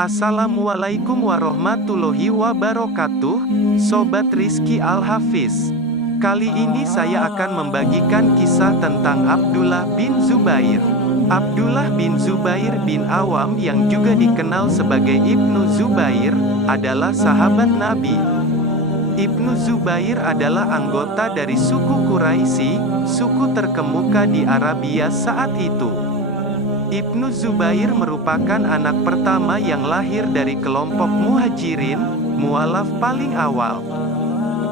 Assalamualaikum warahmatullahi wabarakatuh, Sobat Rizky Al-Hafiz. Kali ini saya akan membagikan kisah tentang Abdullah bin Zubair. Abdullah bin Zubair bin Awam yang juga dikenal sebagai Ibnu Zubair, adalah sahabat Nabi. Ibnu Zubair adalah anggota dari suku Quraisy, suku terkemuka di Arabia saat itu. Ibnu Zubair merupakan anak pertama yang lahir dari kelompok muhajirin, mualaf paling awal.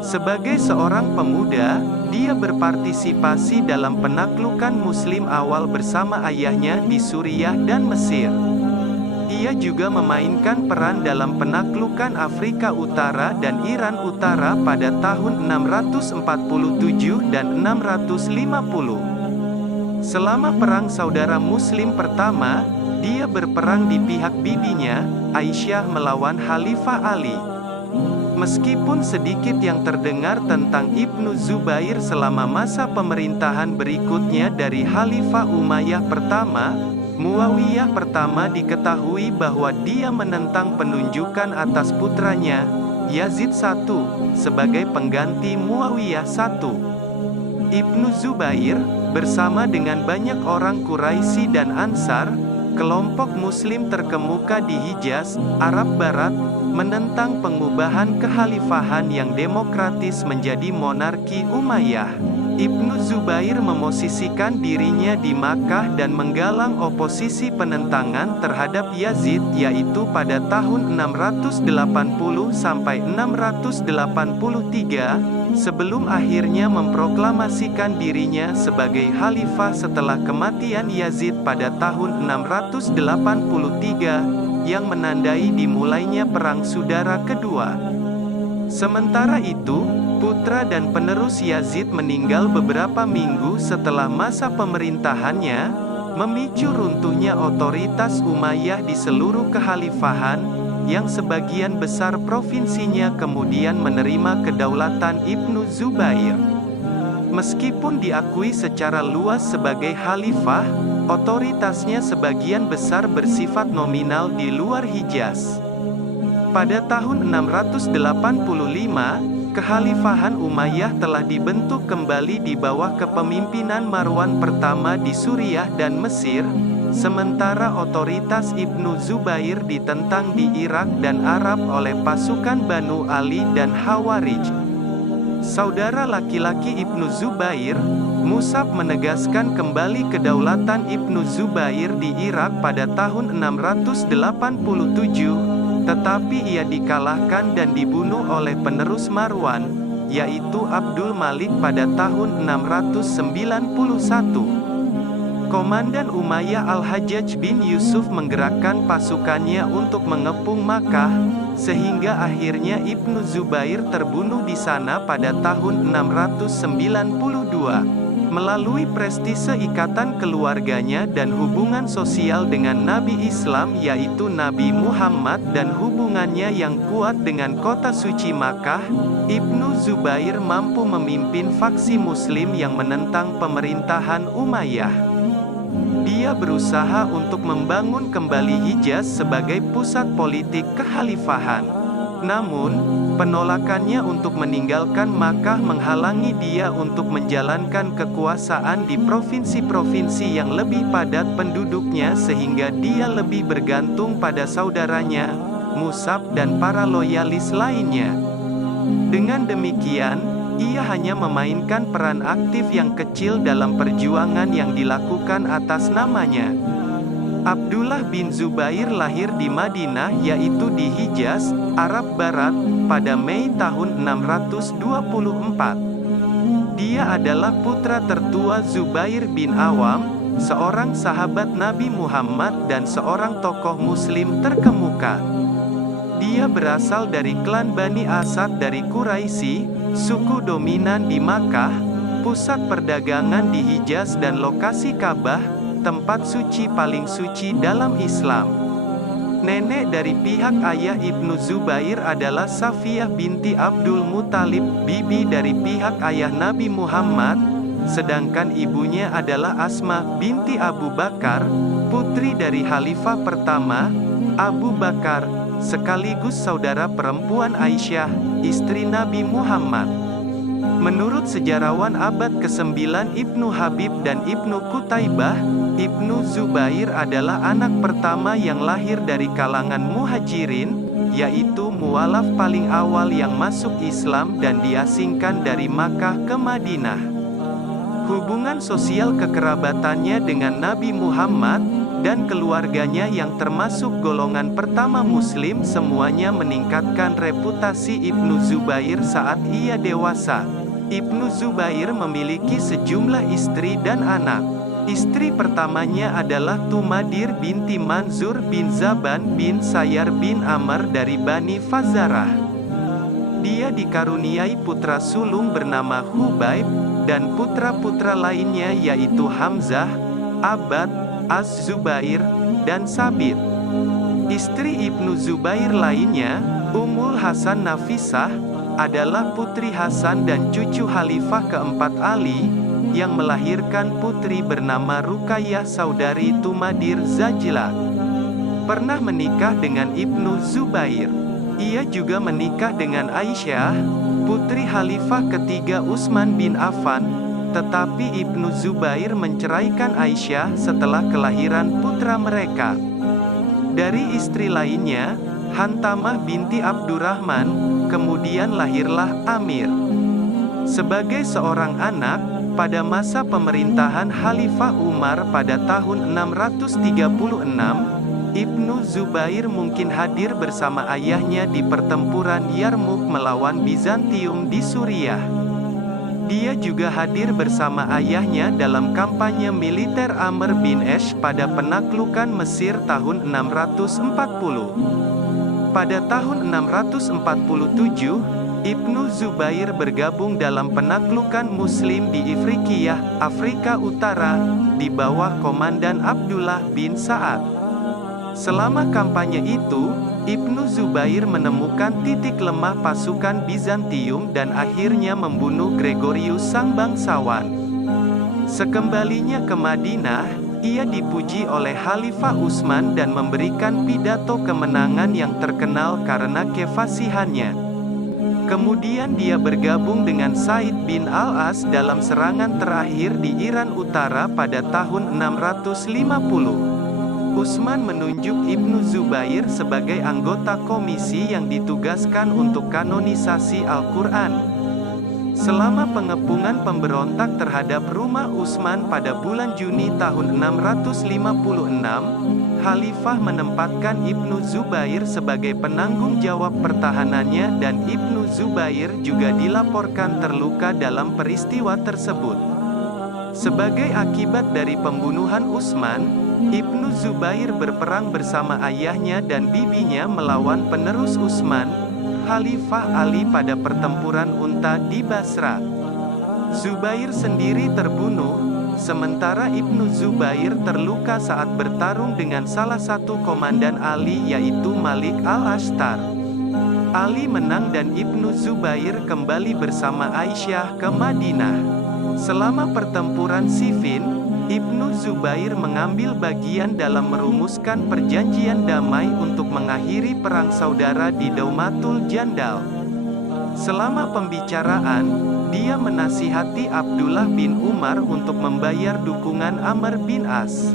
Sebagai seorang pemuda, dia berpartisipasi dalam penaklukan Muslim awal bersama ayahnya di Suriah dan Mesir. Ia juga memainkan peran dalam penaklukan Afrika Utara dan Iran Utara pada tahun 647 dan 650. Selama Perang Saudara Muslim pertama, dia berperang di pihak bibinya, Aisyah melawan Khalifah Ali. Meskipun sedikit yang terdengar tentang Ibnu Zubair selama masa pemerintahan berikutnya dari Khalifah Umayyah pertama, Muawiyah pertama diketahui bahwa dia menentang penunjukan atas putranya, Yazid I, sebagai pengganti Muawiyah I. Ibnu Zubair, bersama dengan banyak orang Quraisy dan Ansar, kelompok Muslim terkemuka di Hijaz, Arab Barat, menentang pengubahan kekhalifahan yang demokratis menjadi monarki Umayyah. Ibnu Zubair memosisikan dirinya di Makkah dan menggalang oposisi penentangan terhadap Yazid, yaitu pada tahun 680 sampai 683, sebelum akhirnya memproklamasikan dirinya sebagai khalifah setelah kematian Yazid pada tahun 683, yang menandai dimulainya Perang Saudara Kedua. Sementara itu, putra dan penerus Yazid meninggal beberapa minggu setelah masa pemerintahannya, memicu runtuhnya otoritas Umayyah di seluruh kekhalifahan, yang sebagian besar provinsinya kemudian menerima kedaulatan Ibnu Zubair. Meskipun diakui secara luas sebagai khalifah, otoritasnya sebagian besar bersifat nominal di luar Hijaz. Pada tahun 685, kekhalifahan Umayyah telah dibentuk kembali di bawah kepemimpinan Marwan pertama di Suriah dan Mesir, sementara otoritas Ibnu Zubair ditentang di Irak dan Arab oleh pasukan Banu Ali dan Khawarij. Saudara laki-laki Ibnu Zubair, Mus'ab, menegaskan kembali kedaulatan Ibnu Zubair di Irak pada tahun 687, tetapi ia dikalahkan dan dibunuh oleh penerus Marwan, yaitu Abdul Malik pada tahun 691. Komandan Umayyah Al-Hajjaj bin Yusuf menggerakkan pasukannya untuk mengepung Makkah, sehingga akhirnya Ibnu Zubair terbunuh di sana pada tahun 692. Melalui prestise ikatan keluarganya dan hubungan sosial dengan Nabi Islam yaitu Nabi Muhammad dan hubungannya yang kuat dengan kota suci Makkah, Ibnu Zubair mampu memimpin faksi Muslim yang menentang pemerintahan Umayyah. Dia berusaha untuk membangun kembali Hijaz sebagai pusat politik kekhalifahan. Namun, penolakannya untuk meninggalkan Makkah menghalangi dia untuk menjalankan kekuasaan di provinsi-provinsi yang lebih padat penduduknya sehingga dia lebih bergantung pada saudaranya, Mus'ab dan para loyalis lainnya. Dengan demikian, ia hanya memainkan peran aktif yang kecil dalam perjuangan yang dilakukan atas namanya. Abdullah bin Zubair lahir di Madinah yaitu di Hijaz, Arab Barat, pada Mei tahun 624. Dia adalah putra tertua Zubair bin Awam, seorang sahabat Nabi Muhammad dan seorang tokoh Muslim terkemuka. Dia berasal dari klan Bani Asad dari Quraisy, suku dominan di Makkah, pusat perdagangan di Hijaz dan lokasi Ka'bah, tempat suci paling suci dalam Islam. Nenek dari pihak ayah Ibnu Zubair adalah Safiyah binti Abdul Muthalib, bibi dari pihak ayah Nabi Muhammad, sedangkan ibunya adalah Asma binti Abu Bakar, putri dari Khalifah pertama, Abu Bakar, sekaligus saudara perempuan Aisyah, istri Nabi Muhammad. Menurut sejarawan abad ke-9 Ibnu Habib dan Ibnu Qutaibah, Ibnu Zubair adalah anak pertama yang lahir dari kalangan muhajirin, yaitu mualaf paling awal yang masuk Islam dan diasingkan dari Makkah ke Madinah. Hubungan sosial kekerabatannya dengan Nabi Muhammad dan keluarganya yang termasuk golongan pertama Muslim semuanya meningkatkan reputasi Ibnu Zubair saat ia dewasa. Ibnu Zubair memiliki sejumlah istri dan anak. Istri pertamanya adalah Tumadir binti Manzur bin Zaban bin Sayyar bin Amr dari Bani Fazarah. Dia dikaruniai putra sulung bernama Hubaib, dan putra-putra lainnya yaitu Hamzah, Abad, Az-Zubair, dan Sabit. Istri Ibnu Zubair lainnya, Ummul Hasan Nafisah, adalah putri Hasan dan cucu Khalifah keempat Ali, yang melahirkan putri bernama Ruqayyah saudari Tumadir Zajla. Pernah menikah dengan Ibnu Zubair. Ia juga menikah dengan Aisyah, putri Khalifah ketiga Utsman bin Affan, tetapi Ibnu Zubair menceraikan Aisyah setelah kelahiran putra mereka. Dari istri lainnya, Hantamah binti Abdurrahman, kemudian lahirlah Amir. Sebagai seorang anak, pada masa pemerintahan Khalifah Umar pada tahun 636, Ibnu Zubair mungkin hadir bersama ayahnya di pertempuran Yarmuk melawan Bizantium di Suriah. Dia juga hadir bersama ayahnya dalam kampanye militer Amr bin Ash pada penaklukan Mesir tahun 640. Pada tahun 647, Ibnu Zubair bergabung dalam penaklukan Muslim di Ifriqiyah, Afrika Utara, di bawah komandan Abdullah bin Sa'ad. Selama kampanye itu, Ibnu Zubair menemukan titik lemah pasukan Bizantium dan akhirnya membunuh Gregorius sang bangsawan. Sekembalinya ke Madinah, ia dipuji oleh Khalifah Utsman dan memberikan pidato kemenangan yang terkenal karena kefasihannya. Kemudian dia bergabung dengan Said bin Al-As dalam serangan terakhir di Iran Utara pada tahun 650. Utsman menunjuk Ibnu Zubair sebagai anggota komisi yang ditugaskan untuk kanonisasi Al-Quran. Selama pengepungan pemberontak terhadap rumah Utsman pada bulan Juni tahun 656, Khalifah menempatkan Ibnu Zubair sebagai penanggung jawab pertahanannya dan Ibnu Zubair juga dilaporkan terluka dalam peristiwa tersebut. Sebagai akibat dari pembunuhan Utsman, Ibnu Zubair berperang bersama ayahnya dan bibinya melawan penerus Utsman, Khalifah Ali pada pertempuran Unta di Basra. Zubair sendiri terbunuh, sementara Ibnu Zubair terluka saat bertarung dengan salah satu komandan Ali yaitu Malik al-Ashtar. Ali menang dan Ibnu Zubair kembali bersama Aisyah ke Madinah. Selama pertempuran Siffin, Ibnu Zubair mengambil bagian dalam merumuskan perjanjian damai untuk mengakhiri perang saudara di Daumatul Jandal. Selama pembicaraan, dia menasihati Abdullah bin Umar untuk membayar dukungan Amr bin As.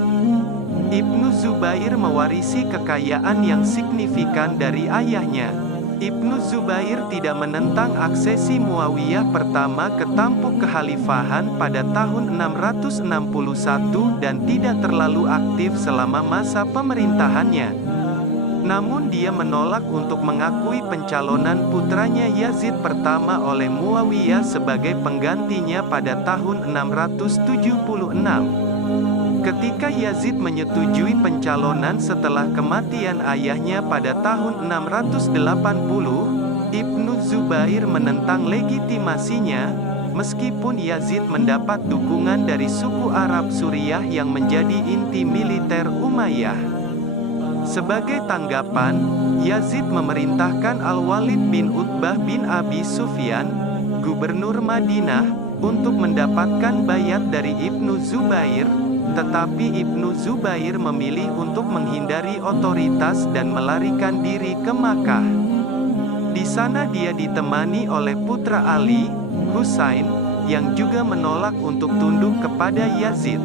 Ibnu Zubair mewarisi kekayaan yang signifikan dari ayahnya. Ibnu Zubair tidak menentang aksesi Muawiyah pertama ke tampuk kekhalifahan pada tahun 661 dan tidak terlalu aktif selama masa pemerintahannya. Namun dia menolak untuk mengakui pencalonan putranya Yazid pertama oleh Muawiyah sebagai penggantinya pada tahun 676. Ketika Yazid menyetujui pencalonan setelah kematian ayahnya pada tahun 680, Ibnu Zubair menentang legitimasinya, meskipun Yazid mendapat dukungan dari suku Arab Suriah yang menjadi inti militer Umayyah. Sebagai tanggapan, Yazid memerintahkan Al-Walid bin Utbah bin Abi Sufyan, gubernur Madinah, untuk mendapatkan bayat dari Ibnu Zubair, tetapi Ibnu Zubair memilih untuk menghindari otoritas dan melarikan diri ke Makkah. Di sana dia ditemani oleh putra Ali, Husain, yang juga menolak untuk tunduk kepada Yazid.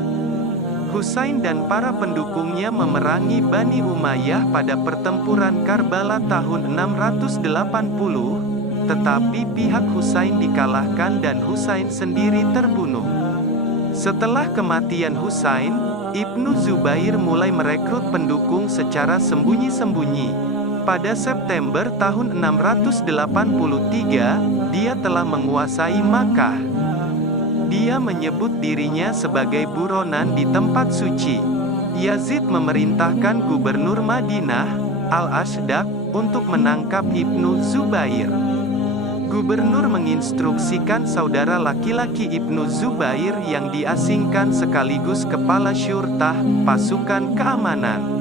Husain dan para pendukungnya memerangi Bani Umayyah pada pertempuran Karbala tahun 680, tetapi pihak Husain dikalahkan dan Husain sendiri terbunuh. Setelah kematian Husain, Ibnu Zubair mulai merekrut pendukung secara sembunyi-sembunyi. Pada September tahun 683, dia telah menguasai Makkah. Dia menyebut dirinya sebagai buronan di tempat suci. Yazid memerintahkan gubernur Madinah, Al-Ashdaq, untuk menangkap Ibnu Zubair. Gubernur menginstruksikan saudara laki-laki Ibnu Zubair yang diasingkan sekaligus kepala syurtah, pasukan keamanan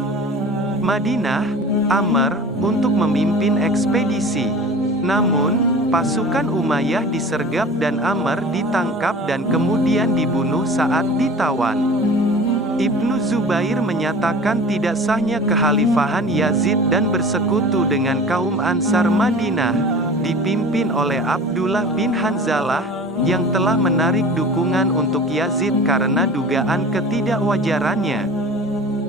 Madinah, Amr, untuk memimpin ekspedisi. Namun, pasukan Umayyah disergap dan Amr ditangkap dan kemudian dibunuh saat ditawan. Ibnu Zubair menyatakan tidak sahnya kekhalifahan Yazid dan bersekutu dengan kaum Ansar Madinah, dipimpin oleh Abdullah bin Hanzalah, yang telah menarik dukungan untuk Yazid karena dugaan ketidakwajarannya.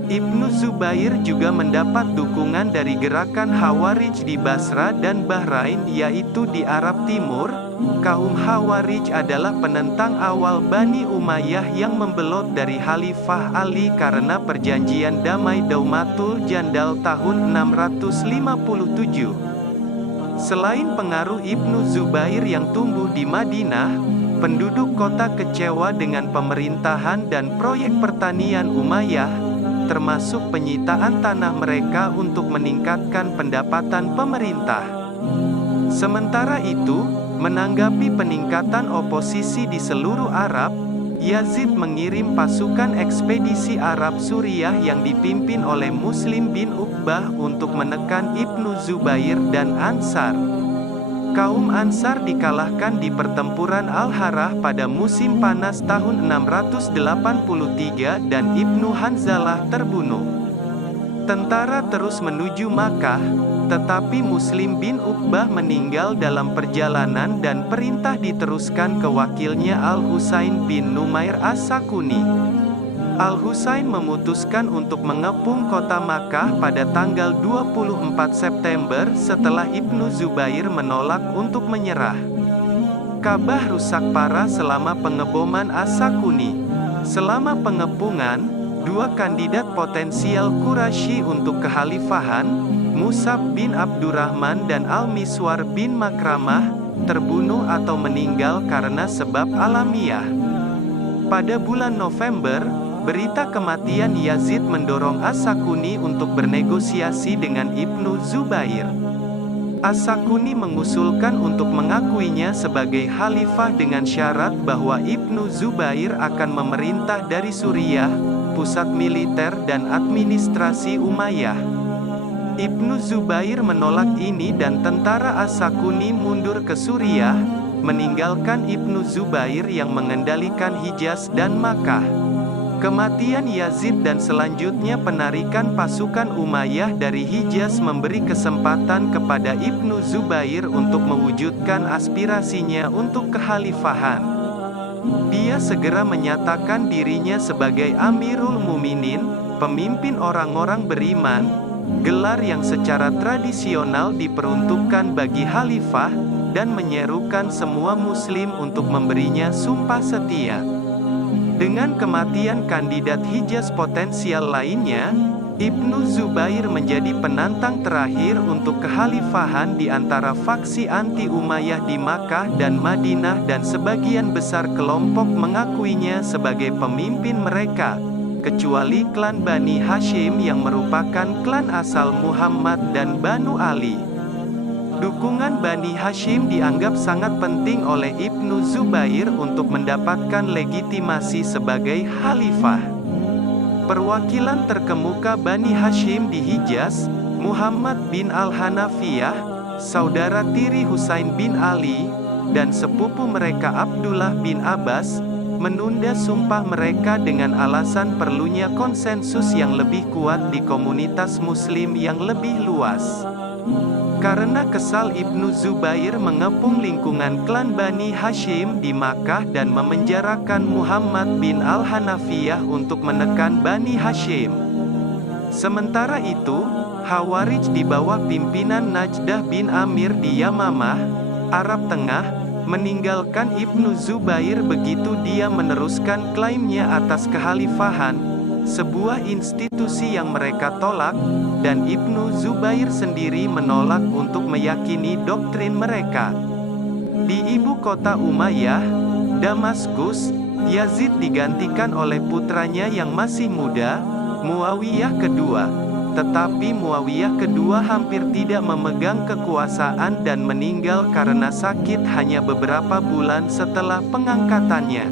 Ibnu Zubair juga mendapat dukungan dari gerakan Khawarij di Basra dan Bahrain, yaitu di Arab Timur. Kaum Khawarij adalah penentang awal Bani Umayyah yang membelot dari Khalifah Ali karena perjanjian damai Daumatul Jandal tahun 657. Selain pengaruh Ibnu Zubair yang tumbuh di Madinah, penduduk kota kecewa dengan pemerintahan dan proyek pertanian Umayyah, termasuk penyitaan tanah mereka untuk meningkatkan pendapatan pemerintah. Sementara itu, menanggapi peningkatan oposisi di seluruh Arab, Yazid mengirim pasukan ekspedisi Arab Suriah yang dipimpin oleh Muslim bin Uqbah untuk menekan Ibnu Zubair dan Ansar. Kaum Ansar dikalahkan di pertempuran Al-Harrah pada musim panas tahun 683 dan Ibnu Hanzalah terbunuh. Tentara terus menuju Makkah, tetapi Muslim bin Uqbah meninggal dalam perjalanan dan perintah diteruskan ke wakilnya Al-Husain bin Numair As-Sakuni. Al-Husain memutuskan untuk mengepung kota Makkah pada tanggal 24 September setelah Ibnu Zubair menolak untuk menyerah. Ka'bah rusak parah selama pengeboman As-Sakuni. Selama pengepungan, dua kandidat potensial Quraisy untuk kekhalifahan, Mus'ab bin Abdurrahman dan Al-Miswar bin Makramah, terbunuh atau meninggal karena sebab alamiah. Pada bulan November, berita kematian Yazid mendorong As-Sakuni untuk bernegosiasi dengan Ibnu Zubair. As-Sakuni mengusulkan untuk mengakuinya sebagai khalifah dengan syarat bahwa Ibnu Zubair akan memerintah dari Suriah, pusat militer dan administrasi Umayyah. Ibnu Zubair menolak ini dan tentara As-Sakuni mundur ke Suriah, meninggalkan Ibnu Zubair yang mengendalikan Hijaz dan Makkah. Kematian Yazid dan selanjutnya penarikan pasukan Umayyah dari Hijaz memberi kesempatan kepada Ibnu Zubair untuk mewujudkan aspirasinya untuk kekhalifahan. Dia segera menyatakan dirinya sebagai Amirul Muminin, pemimpin orang-orang beriman, gelar yang secara tradisional diperuntukkan bagi khalifah, dan menyerukan semua muslim untuk memberinya sumpah setia. Dengan kematian kandidat Hijaz potensial lainnya, Ibnu Zubair menjadi penantang terakhir untuk kekhalifahan di antara faksi anti-Umayyah di Makkah dan Madinah dan sebagian besar kelompok mengakuinya sebagai pemimpin mereka, kecuali klan Bani Hashim yang merupakan klan asal Muhammad dan Banu Ali. Dukungan Bani Hashim dianggap sangat penting oleh Ibnu Zubair untuk mendapatkan legitimasi sebagai khalifah. Perwakilan terkemuka Bani Hashim di Hijaz, Muhammad bin Al-Hanafiyah, saudara tiri Husain bin Ali, dan sepupu mereka Abdullah bin Abbas, menunda sumpah mereka dengan alasan perlunya konsensus yang lebih kuat di komunitas muslim yang lebih luas. Karena kesal, Ibnu Zubair mengepung lingkungan klan Bani Hashim di Makkah dan memenjarakan Muhammad bin Al-Hanafiyah untuk menekan Bani Hashim. Sementara itu, Khawarij di bawah pimpinan Najdah bin Amir di Yamamah, Arab Tengah, meninggalkan Ibnu Zubair begitu dia meneruskan klaimnya atas kekhalifahan, sebuah institusi yang mereka tolak, dan Ibnu Zubair sendiri menolak untuk meyakini doktrin mereka. Di ibu kota Umayyah, Damaskus, Yazid digantikan oleh putranya yang masih muda, Muawiyah kedua. Tetapi Muawiyah kedua hampir tidak memegang kekuasaan dan meninggal karena sakit hanya beberapa bulan setelah pengangkatannya.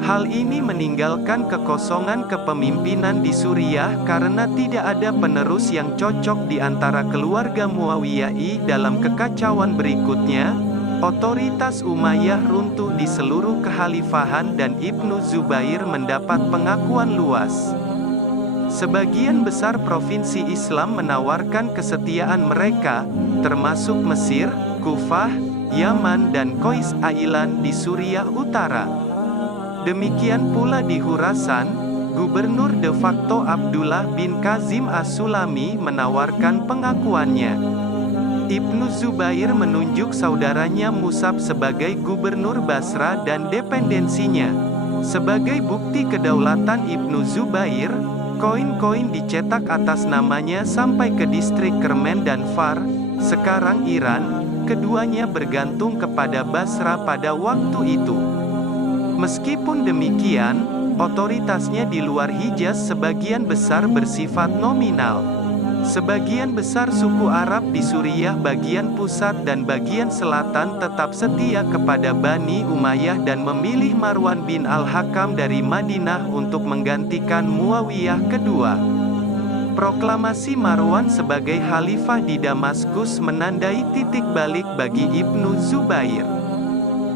Hal ini meninggalkan kekosongan kepemimpinan di Suriah karena tidak ada penerus yang cocok di antara keluarga Muawiyah. Dalam kekacauan berikutnya, otoritas Umayyah runtuh di seluruh kekhalifahan dan Ibnu Zubair mendapat pengakuan luas. Sebagian besar provinsi Islam menawarkan kesetiaan mereka, termasuk Mesir, Kufah, Yaman dan Qais Ailan di Suriah Utara. Demikian pula di Khurasan, Gubernur de facto Abdullah bin Kazim As-Sulami menawarkan pengakuannya. Ibnu Zubair menunjuk saudaranya Musab sebagai gubernur Basra dan dependensinya. Sebagai bukti kedaulatan Ibnu Zubair, koin-koin dicetak atas namanya sampai ke distrik Kermen dan Far, sekarang Iran. Keduanya bergantung kepada Basra pada waktu itu. Meskipun demikian, otoritasnya di luar Hijaz sebagian besar bersifat nominal. Sebagian besar suku Arab di Suriah bagian pusat dan bagian selatan tetap setia kepada Bani Umayyah dan memilih Marwan bin Al-Hakam dari Madinah untuk menggantikan Muawiyah kedua. Proklamasi Marwan sebagai khalifah di Damaskus menandai titik balik bagi Ibnu Zubair.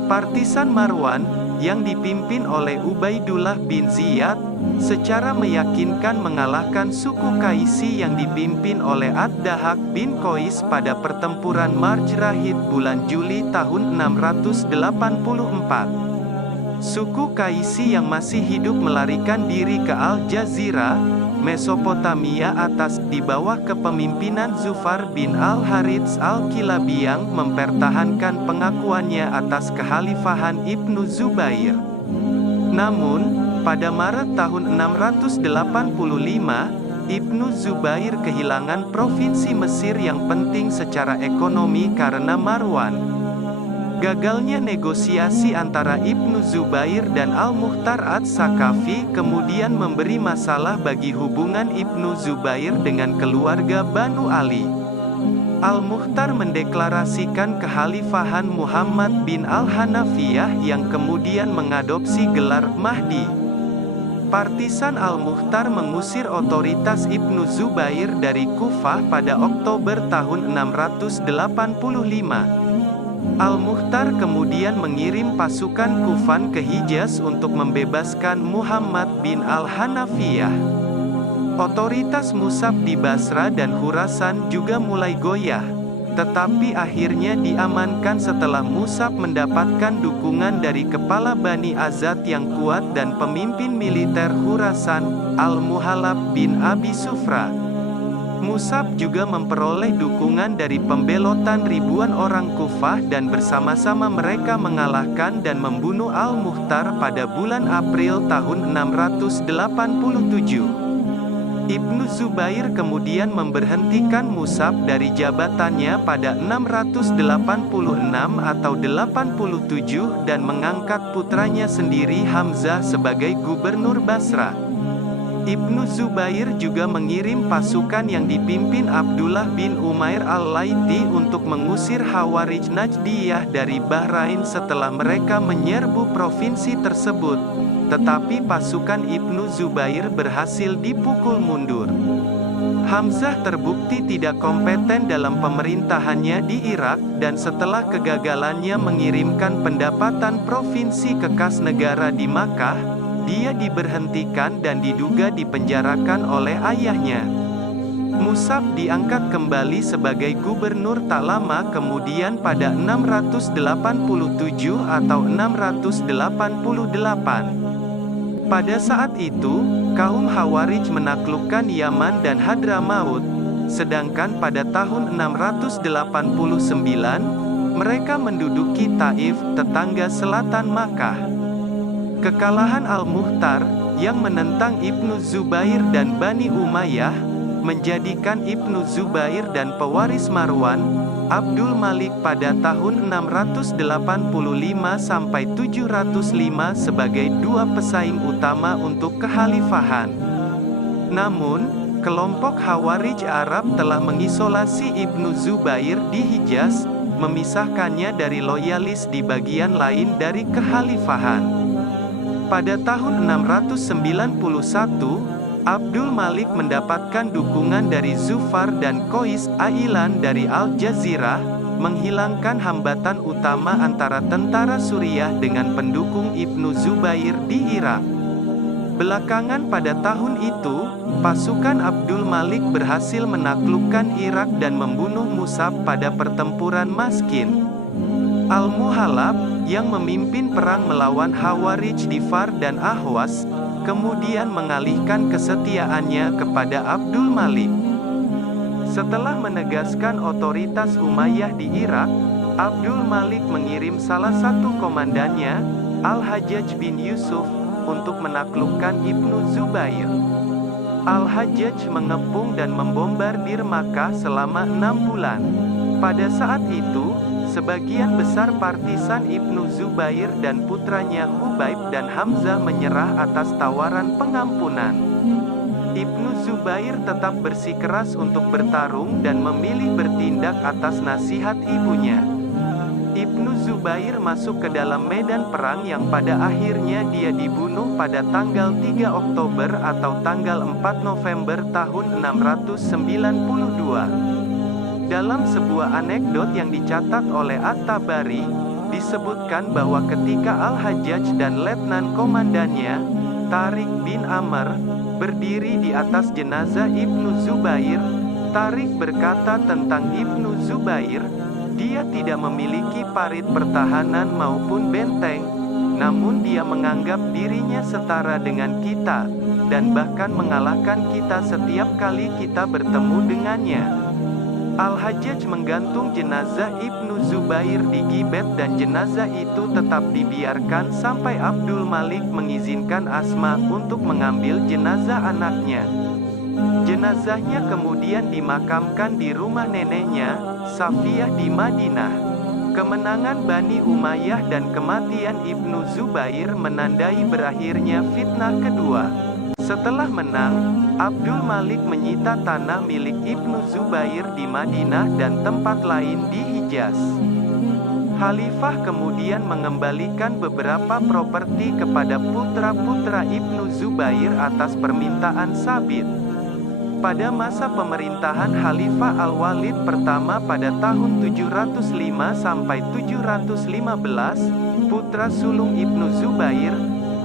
Partisan Marwan, yang dipimpin oleh Ubaidullah bin Ziyad, secara meyakinkan mengalahkan suku Qaisi yang dipimpin oleh Ad-Dahak bin Qais pada pertempuran Marjrahid bulan Juli tahun 684. Suku Qaisi yang masih hidup melarikan diri ke Al-Jazirah, Mesopotamia atas, di bawah kepemimpinan Zufar bin Al-Harits Al-Kilabi yang mempertahankan pengakuannya atas kekhalifahan Ibnu Zubair. Namun, pada Maret tahun 685, Ibnu Zubair kehilangan provinsi Mesir yang penting secara ekonomi karena Marwan. Gagalnya negosiasi antara Ibnu Zubair dan Al-Mukhtar Ats-Sakafi kemudian memberi masalah bagi hubungan Ibnu Zubair dengan keluarga Banu Ali. Al-Mukhtar mendeklarasikan kekhalifahan Muhammad bin Al-Hanafiyah yang kemudian mengadopsi gelar Mahdi. Partisan Al-Mukhtar mengusir otoritas Ibnu Zubair dari Kufah pada Oktober tahun 685. Al-Mukhtar kemudian mengirim pasukan Kufan ke Hijaz untuk membebaskan Muhammad bin Al-Hanafiyah. Otoritas Musab di Basra dan Khurasan juga mulai goyah, tetapi akhirnya diamankan setelah Musab mendapatkan dukungan dari kepala Bani Azad yang kuat dan pemimpin militer Khurasan, Al-Muhallab bin Abi Sufra. Musab juga memperoleh dukungan dari pembelotan ribuan orang Kufah dan bersama-sama mereka mengalahkan dan membunuh Al-Mukhtar pada bulan April tahun 687. Ibnu Zubair kemudian memberhentikan Musab dari jabatannya pada 686 atau 87 dan mengangkat putranya sendiri Hamzah sebagai gubernur Basra. Ibnu Zubair juga mengirim pasukan yang dipimpin Abdullah bin Umair al-Laiti untuk mengusir Khawarij Najdiyah dari Bahrain setelah mereka menyerbu provinsi tersebut. Tetapi pasukan Ibnu Zubair berhasil dipukul mundur. Hamzah terbukti tidak kompeten dalam pemerintahannya di Irak, dan setelah kegagalannya mengirimkan pendapatan provinsi ke kas negara di Makkah, dia diberhentikan dan diduga dipenjarakan oleh ayahnya. Mus'ab diangkat kembali sebagai gubernur tak lama kemudian pada 687 atau 688. Pada saat itu, kaum Khawarij menaklukkan Yaman dan Hadramaut, sedangkan pada tahun 689, mereka menduduki Taif, tetangga selatan Makkah. Kekalahan Al-Mukhtar, yang menentang Ibnu Zubair dan Bani Umayyah, menjadikan Ibnu Zubair dan pewaris Marwan, Abdul Malik pada tahun 685–705 sebagai dua pesaing utama untuk kekhalifahan. Namun, kelompok Khawarij Arab telah mengisolasi Ibnu Zubair di Hijaz, memisahkannya dari loyalis di bagian lain dari kekhalifahan. Pada tahun 691, Abdul Malik mendapatkan dukungan dari Zufar dan Qais Ailan dari Al-Jazirah, menghilangkan hambatan utama antara tentara Suriah dengan pendukung Ibnu Zubair di Irak. Belakangan pada tahun itu, pasukan Abdul Malik berhasil menaklukkan Irak dan membunuh Mus'ab pada pertempuran Maskin. Al-Muhallab, yang memimpin perang melawan Khawarij di Far dan Ahwas, kemudian mengalihkan kesetiaannya kepada Abdul Malik. Setelah menegaskan otoritas Umayyah di Irak, Abdul Malik mengirim salah satu komandannya, Al-Hajjaj bin Yusuf, untuk menaklukkan Ibnu Zubair. Al-Hajjaj mengepung dan membombardir Makkah selama 6 bulan. Pada saat itu, sebagian besar partisan Ibnu Zubair dan putranya Hubaib dan Hamzah menyerah atas tawaran pengampunan. Ibnu Zubair tetap bersikeras untuk bertarung dan memilih bertindak atas nasihat ibunya. Ibnu Zubair masuk ke dalam medan perang yang pada akhirnya dia dibunuh pada tanggal 3 Oktober atau tanggal 4 November tahun 692. Dalam sebuah anekdot yang dicatat oleh At-Tabari, disebutkan bahwa ketika Al-Hajjaj dan letnan komandannya, Tariq bin Amr, berdiri di atas jenazah Ibnu Zubair, Tariq berkata tentang Ibnu Zubair, dia tidak memiliki parit pertahanan maupun benteng, namun dia menganggap dirinya setara dengan kita, dan bahkan mengalahkan kita setiap kali kita bertemu dengannya. Al-Hajjaj menggantung jenazah Ibnu Zubair di Gibet dan jenazah itu tetap dibiarkan sampai Abdul Malik mengizinkan Asma untuk mengambil jenazah anaknya. Jenazahnya kemudian dimakamkan di rumah neneknya, Safiyah di Madinah. Kemenangan Bani Umayyah dan kematian Ibnu Zubair menandai berakhirnya fitnah kedua. Setelah menang, Abdul Malik menyita tanah milik Ibnu Zubair di Madinah dan tempat lain di Hijaz. Khalifah kemudian mengembalikan beberapa properti kepada putra-putra Ibnu Zubair atas permintaan Sabit. Pada masa pemerintahan Khalifah Al-Walid pertama pada tahun 705–715, putra sulung Ibnu Zubair,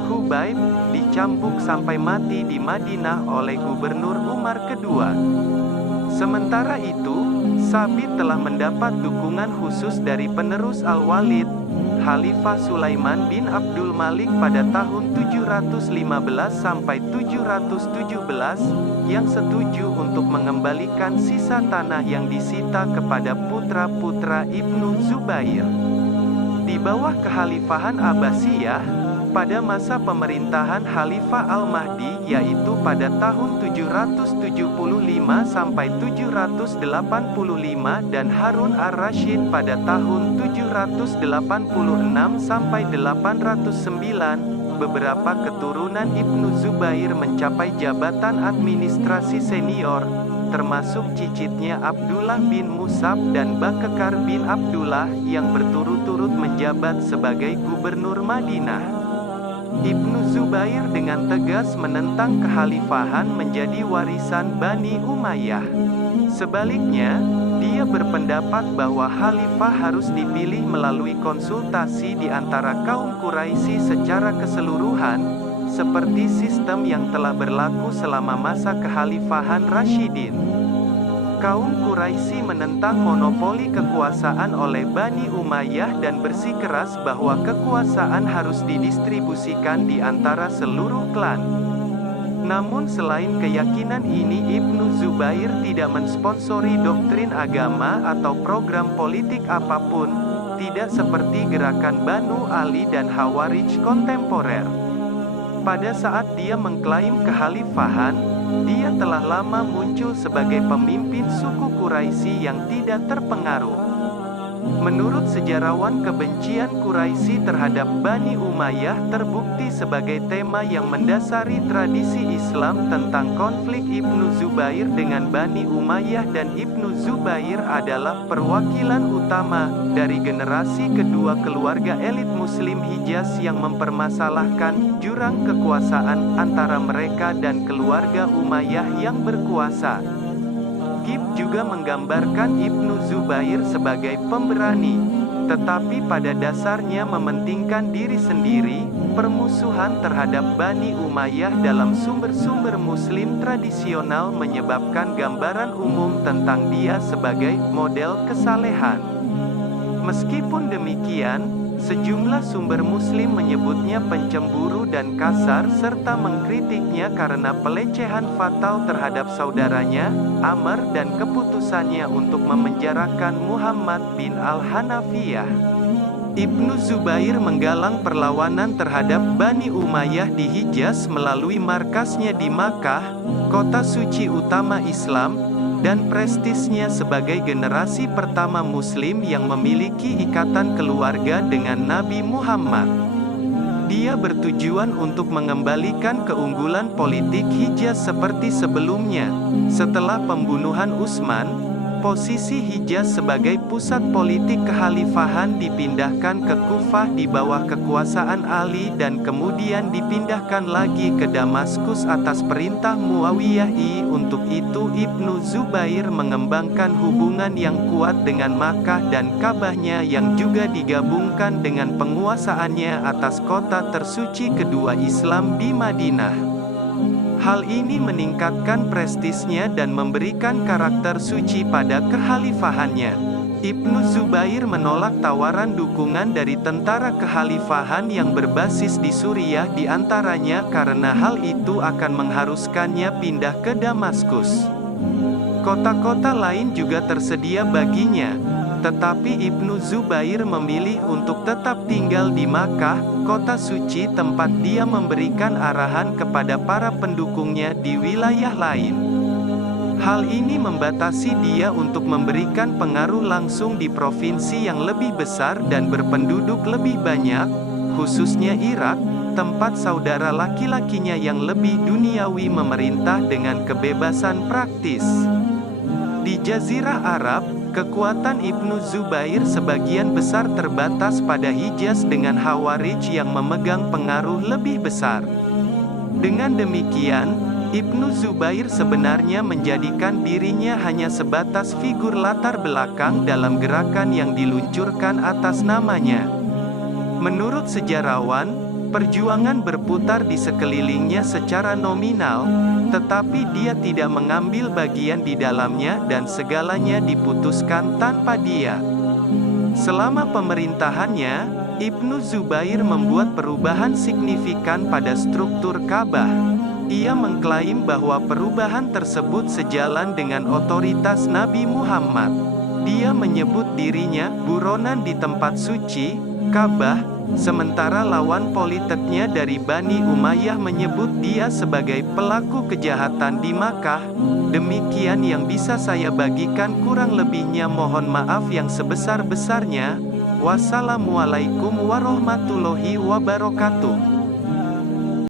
Hubaib, dicambuk sampai mati di Madinah oleh Gubernur Umar kedua. Sementara itu, Sabit telah mendapat dukungan khusus dari penerus Al-Walid, Khalifah Sulaiman bin Abdul Malik pada tahun 715–717, yang setuju untuk mengembalikan sisa tanah yang disita kepada putra-putra Ibnu Zubair. Di bawah kekhalifahan Abbasiyah, pada masa pemerintahan Khalifah Al-Mahdi yaitu pada tahun 775–785 dan Harun Ar-Rasyid pada tahun 786–809, beberapa keturunan Ibnu Zubair mencapai jabatan administrasi senior, termasuk cicitnya Abdullah bin Mus'ab dan Bakekar bin Abdullah yang berturut-turut menjabat sebagai gubernur Madinah. Ibnu Zubair dengan tegas menentang kekhalifahan menjadi warisan Bani Umayyah. Sebaliknya, dia berpendapat bahwa khalifah harus dipilih melalui konsultasi di antara kaum Quraisy secara keseluruhan, seperti sistem yang telah berlaku selama masa kekhalifahan Rasyidin. Kaum Quraisy menentang monopoli kekuasaan oleh Bani Umayyah dan bersikeras bahwa kekuasaan harus didistribusikan di antara seluruh klan. Namun selain keyakinan ini, Ibnu Zubair tidak mensponsori doktrin agama atau program politik apapun, tidak seperti gerakan Banu Ali dan Khawarij kontemporer. Pada saat dia mengklaim kekhalifahan, dia telah lama muncul sebagai pemimpin suku Quraisy yang tidak terpengaruh. Menurut sejarawan, kebencian Quraisy terhadap Bani Umayyah terbukti sebagai tema yang mendasari tradisi Islam tentang konflik Ibnu Zubair dengan Bani Umayyah, dan Ibnu Zubair adalah perwakilan utama dari generasi kedua keluarga elit Muslim Hijaz yang mempermasalahkan jurang kekuasaan antara mereka dan keluarga Umayyah yang berkuasa. Gib juga menggambarkan Ibnu Zubair sebagai pemberani, tetapi pada dasarnya mementingkan diri sendiri. Permusuhan terhadap Bani Umayyah dalam sumber-sumber Muslim tradisional menyebabkan gambaran umum tentang dia sebagai model kesalehan. Meskipun demikian, sejumlah sumber Muslim menyebutnya pencemburu dan kasar serta mengkritiknya karena pelecehan fatal terhadap saudaranya, Amr, dan keputusannya untuk memenjarakan Muhammad bin al-Hanafiyah. Ibnu Zubair menggalang perlawanan terhadap Bani Umayyah di Hijaz melalui markasnya di Makkah, kota suci utama Islam, dan prestisnya sebagai generasi pertama Muslim yang memiliki ikatan keluarga dengan Nabi Muhammad. Dia bertujuan untuk mengembalikan keunggulan politik Hijaz seperti sebelumnya. Setelah pembunuhan Utsman, posisi Hijaz sebagai pusat politik kekhalifahan dipindahkan ke Kufah di bawah kekuasaan Ali dan kemudian dipindahkan lagi ke Damaskus atas perintah Muawiyah I. Untuk itu Ibnu Zubair mengembangkan hubungan yang kuat dengan Makkah dan Ka'bahnya yang juga digabungkan dengan penguasaannya atas kota tersuci kedua Islam di Madinah. Hal ini meningkatkan prestisnya dan memberikan karakter suci pada kekhalifahannya. Ibnu Zubair menolak tawaran dukungan dari tentara kekhalifahan yang berbasis di Suriah diantaranya karena hal itu akan mengharuskannya pindah ke Damaskus. Kota-kota lain juga tersedia baginya, tetapi Ibnu Zubair memilih untuk tetap tinggal di Makkah, kota suci tempat dia memberikan arahan kepada para pendukungnya di wilayah lain. Hal ini membatasi dia untuk memberikan pengaruh langsung di provinsi yang lebih besar dan berpenduduk lebih banyak, khususnya Irak, tempat saudara laki-lakinya yang lebih duniawi memerintah dengan kebebasan praktis. Di Jazirah Arab, kekuatan Ibnu Zubair sebagian besar terbatas pada Hijaz dengan Khawarij yang memegang pengaruh lebih besar. Dengan demikian, Ibnu Zubair sebenarnya menjadikan dirinya hanya sebatas figur latar belakang dalam gerakan yang diluncurkan atas namanya. Menurut sejarawan, perjuangan berputar di sekelilingnya secara nominal, tetapi dia tidak mengambil bagian di dalamnya dan segalanya diputuskan tanpa dia. Selama pemerintahannya, Ibnu Zubair membuat perubahan signifikan pada struktur Ka'bah. Ia mengklaim bahwa perubahan tersebut sejalan dengan otoritas Nabi Muhammad. Dia menyebut dirinya buronan di tempat suci, Ka'bah, sementara lawan politiknya dari Bani Umayyah menyebut dia sebagai pelaku kejahatan di Makkah. Demikian yang bisa saya bagikan, kurang lebihnya mohon maaf yang sebesar-besarnya. Wassalamualaikum warahmatullahi wabarakatuh.